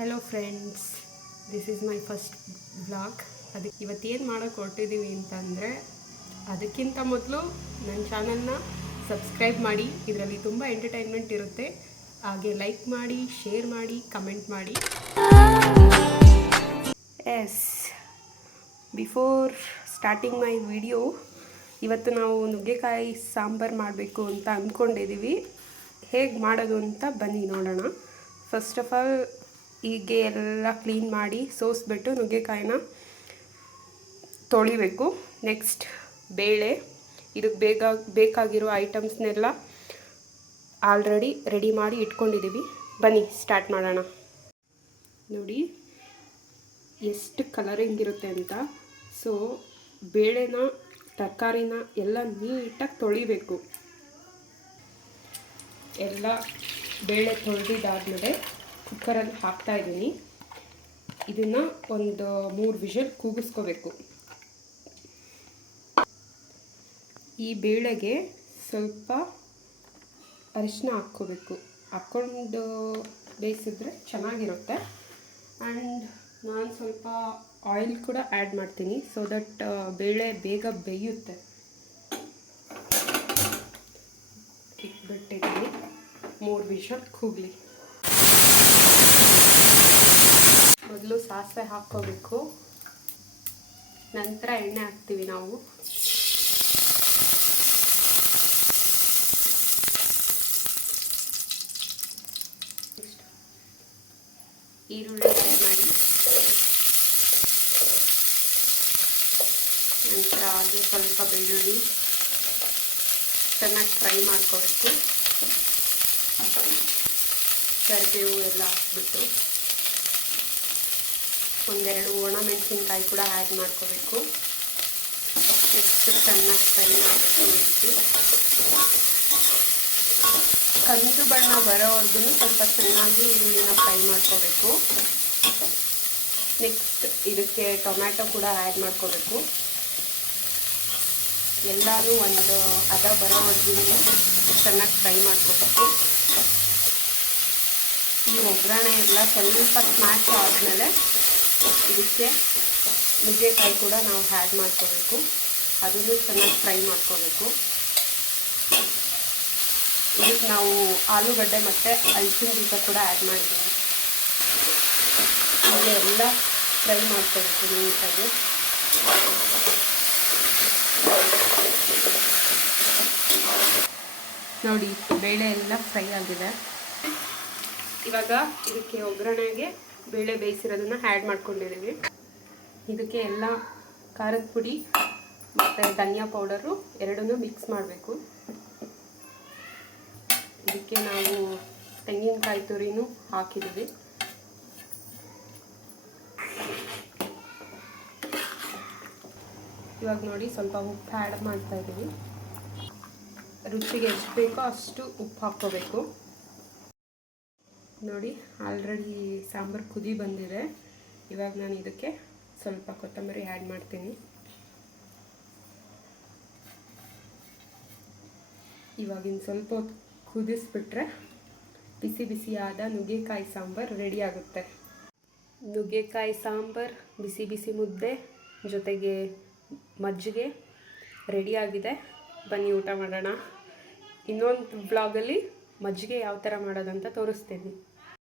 Hello friends this is my first blog ಅದಕ್ಕೆ ಇವತ್ತೇನು ಮಾಡೋಕೆ ಹೊರಟಿದ್ದೀವಿ ಅಂತಂದರೆ, ಅದಕ್ಕಿಂತ ಮೊದಲು ನನ್ನ ಚಾನಲ್ನ ಸಬ್ಸ್ಕ್ರೈಬ್ ಮಾಡಿ. ಇದರಲ್ಲಿ ತುಂಬ ಎಂಟರ್ಟೈನ್ಮೆಂಟ್ ಇರುತ್ತೆ. ಹಾಗೆ ಲೈಕ್ ಮಾಡಿ ಶೇರ್ ಮಾಡಿ ಕಮೆಂಟ್ ಮಾಡಿ. As before starting my video ಇವತ್ತು ನಾವು ನುಗ್ಗೆಕಾಯಿ ಸಾಂಬಾರು ಮಾಡಬೇಕು ಅಂತ ಅಂದ್ಕೊಂಡಿದ್ದೀವಿ ಹೇಗೆ ಮಾಡೋದು ಅಂತ ಬನ್ನಿ ನೋಡೋಣ. ಫಸ್ಟ್ ಆಫ್ ಆಲ್ ಹೀಗೆ ಎಲ್ಲ ಕ್ಲೀನ್ ಮಾಡಿ ಸೋಸ್ಬಿಟ್ಟು ನುಗ್ಗೆಕಾಯಿನ ತೊಳಿಬೇಕು. ನೆಕ್ಸ್ಟ್ ಬೇಳೆ, ಇದಕ್ಕೆ ಬೇಗ ಬೇಕಾಗಿರೋ ಐಟಮ್ಸ್ನೆಲ್ಲ ಆಲ್ರೆಡಿ ರೆಡಿ ಮಾಡಿ ಇಟ್ಕೊಂಡಿದ್ದೀವಿ. ಬನ್ನಿ, ಸ್ಟಾರ್ಟ್ ಮಾಡೋಣ. ನೋಡಿ, ಎಷ್ಟು ಕಲರಿಂಗ್ ಇರುತ್ತೆ ಅಂತ. ಸೊ, ಬೇಳೆನ, ತರಕಾರಿನ ಎಲ್ಲ ನೀಟಾಗಿ ತೊಳಿಬೇಕು. ಎಲ್ಲ ಬೇಳೆ ತೊಳೆದಿದ್ದಾದಮೇಲೆ ಕುಕ್ಕರಲ್ಲಿ ಹಾಕ್ತಾ ಇದ್ದೀನಿ. ಇದನ್ನು ಒಂದು ಮೂರು ವಿಷಲ್ ಕೂಗಿಸ್ಕೋಬೇಕು. ಈ ಬೇಳೆಗೆ ಸ್ವಲ್ಪ ಅರಿಶಿನ ಹಾಕ್ಕೋಬೇಕು. ಹಾಕ್ಕೊಂಡು ಬೇಯಿಸಿದ್ರೆ ಚೆನ್ನಾಗಿರುತ್ತೆ. ಆ್ಯಂಡ್ ನಾನು ಸ್ವಲ್ಪ ಆಯಿಲ್ ಕೂಡ ಆ್ಯಡ್ ಮಾಡ್ತೀನಿ ಸೊ ದಟ್ ಬೇಳೆ ಬೇಗ ಬೇಯುತ್ತೆ. ಇಟ್ಬಿಟ್ಟಿದ್ದೀನಿ. ಮೂರು ವಿಷಲ್ ಕೂಗಲಿ ಮೊದಲು ಸಾಸಿವೆ ಹಾಕ್ಕೋಬೇಕು. ನಂತರ ಎಣ್ಣೆ ಹಾಕ್ತೀವಿ ನಾವು. ಈರುಳ್ಳಿ ಫ್ರೈ ಮಾಡಿ. ನಂತರ ಹಾಗೆ ಸ್ವಲ್ಪ ಬೆಳ್ಳುಳ್ಳಿ. ಚೆನ್ನಾಗಿ ಫ್ರೈ ಮಾಡ್ಕೋಬೇಕು. ಕರಿಬೇವು ಎಲ್ಲ ಹಾಕ್ಬಿಟ್ಟು. ಒಂದೆರಡು ಒಣ ಮೆಣಸಿನ್ಕಾಯಿ ಕೂಡ ಆ್ಯಡ್ ಮಾಡ್ಕೋಬೇಕು. ನೆಕ್ಸ್ಟ್ ಚೆನ್ನಾಗಿ ಫ್ರೈ ಮಾಡಬೇಕು ಕಂದು ಬಣ್ಣ ಬರೋವರೆಗೂ ಸ್ವಲ್ಪ ಚೆನ್ನಾಗಿ ಈರುಳ್ಳಿನ ಫ್ರೈ ಮಾಡ್ಕೋಬೇಕು. ನೆಕ್ಸ್ಟ್ ಇದಕ್ಕೆ ಟೊಮ್ಯಾಟೊ ಕೂಡ ಆ್ಯಡ್ ಮಾಡ್ಕೋಬೇಕು. ಎಲ್ಲರೂ ಒಂದು ಅದ ಬರೋವರೆಗೂ ಚೆನ್ನಾಗಿ ಫ್ರೈ ಮಾಡ್ಕೋಬೇಕು. ಈ ಒಗ್ಗರಣೆ ಎಲ್ಲ ಸ್ವಲ್ಪ ಸ್ಮ್ಯಾಶ್ ಆದಮೇಲೆ ಇದಕ್ಕೆ ನುಗ್ಗೆಕಾಯಿ ಕೂಡ ನಾವು ಆ್ಯಡ್ ಮಾಡ್ಕೋಬೇಕು. ಅದನ್ನು ಚೆನ್ನಾಗಿ ಫ್ರೈ ಮಾಡ್ಕೋಬೇಕು. ಇದಕ್ಕೆ ನಾವು ಆಲೂಗಡ್ಡೆ ಮತ್ತು ಹಲಸಿನ ಬೀಜ ಕೂಡ ಆ್ಯಡ್ ಮಾಡಿದ್ದೀವಿ. ಹೀಗೆ ಎಲ್ಲ ಫ್ರೈ ಮಾಡ್ಕೋಬೇಕು ನೀಟಾಗಿ. ನೋಡಿ, ಬೇಳೆ ಎಲ್ಲ ಫ್ರೈ ಆಗಿದೆ. ಇವಾಗ ಇದಕ್ಕೆ ಒಗ್ಗರಣೆಗೆ ಬೇಳೆ ಬೇಯಿಸಿರೋದನ್ನು ಆ್ಯಡ್ ಮಾಡ್ಕೊಂಡಿದ್ದೀವಿ. ಇದಕ್ಕೆ ಎಲ್ಲ ಖಾರದ ಪುಡಿ ಮತ್ತು ಧನಿಯಾ ಪೌಡರು ಎರಡನ್ನೂ ಮಿಕ್ಸ್ ಮಾಡಬೇಕು. ಇದಕ್ಕೆ ನಾವು ತೆಂಗಿನಕಾಯಿ ತುರಿನೂ ಹಾಕಿದ್ದೀವಿ. ಇವಾಗ ನೋಡಿ ಸ್ವಲ್ಪ ಉಪ್ಪು ಆ್ಯಡ್ ಮಾಡ್ತಾ ಇದ್ದೀವಿ. ರುಚಿಗೆ ಎಷ್ಟು ಬೇಕೋ ಅಷ್ಟು ಉಪ್ಪು ಹಾಕ್ಕೋಬೇಕು. ನೋಡಿ, ಆಲ್ರೆಡಿ ಸಾಂಬಾರು ಕುದಿ ಬಂದಿದೆ. ಇವಾಗ ನಾನು ಇದಕ್ಕೆ ಸ್ವಲ್ಪ ಕೊತ್ತಂಬರಿ ಆ್ಯಡ್ ಮಾಡ್ತೀನಿ. ಇವಾಗಿನ ಸ್ವಲ್ಪ ಹೊತ್ತು ಕುದಿಸ್ಬಿಟ್ರೆ ಬಿಸಿ ಬಿಸಿಯಾದ ನುಗ್ಗೆಕಾಯಿ ಸಾಂಬಾರು ರೆಡಿ ಆಗುತ್ತೆ. ನುಗ್ಗೆಕಾಯಿ ಸಾಂಬಾರು ಬಿಸಿ ಬಿಸಿ ಮುದ್ದೆ ಜೊತೆಗೆ ಮಜ್ಜಿಗೆ ರೆಡಿಯಾಗಿದೆ ಬನ್ನಿ, ಊಟ ಮಾಡೋಣ. ಇನ್ನೊಂದು ಬ್ಲಾಗಲ್ಲಿ ಮಜ್ಜಿಗೆ ಯಾವ ಥರ ಮಾಡೋದಂತ ತೋರಿಸ್ತೀನಿ.